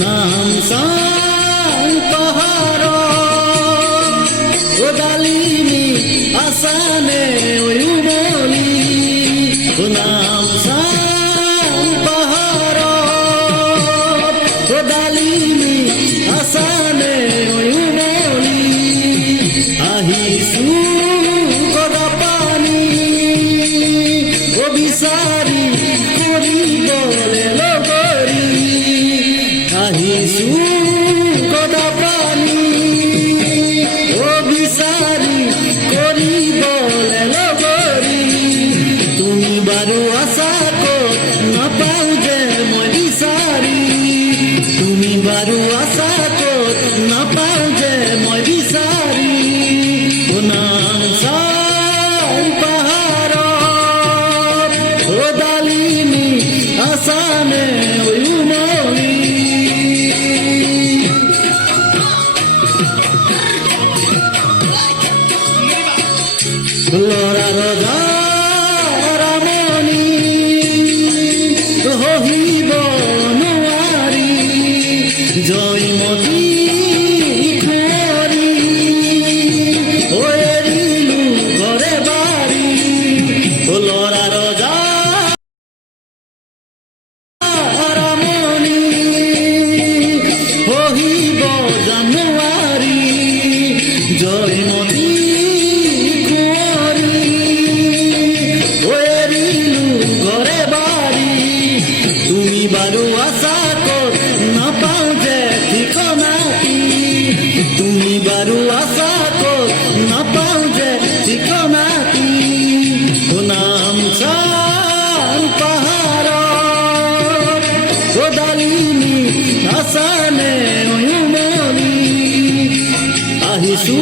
নাম সাং পাহাড় ও ডালিমি আসানে ওই উমলি নাম সাং পাহাড় ও ডালিমি আসানে ওই উমলি আহিসু গদা পানি ও বিচারি করি বলে লগরি আহিসু গদা পানি ও বিচারি করি বলে লগরি তুমি বারো আশা কর নাপাও যে মই বিচারি তুমি বারো আশা কর নাপাও যে মই বিচারি ও নাম সাং পাহাড় ও ডালিমি আসানে ওই উমলি লরা রজা রামনি হহিব নোৱাৰি জয়মতী কুঁৱৰী এৰিলো ঘৰে বাৰী লৰা ৰজা ৰামনি হহিব জানুৱাৰী জয়মতী বারো আশা কর না পাও যে ঠিকানাটি তুমি বারো আশা কর না পাও যে ঠিকানাটি ও নাম সাং পাহাড় ও ডালিমি আসানে ওই উমলি আহিসু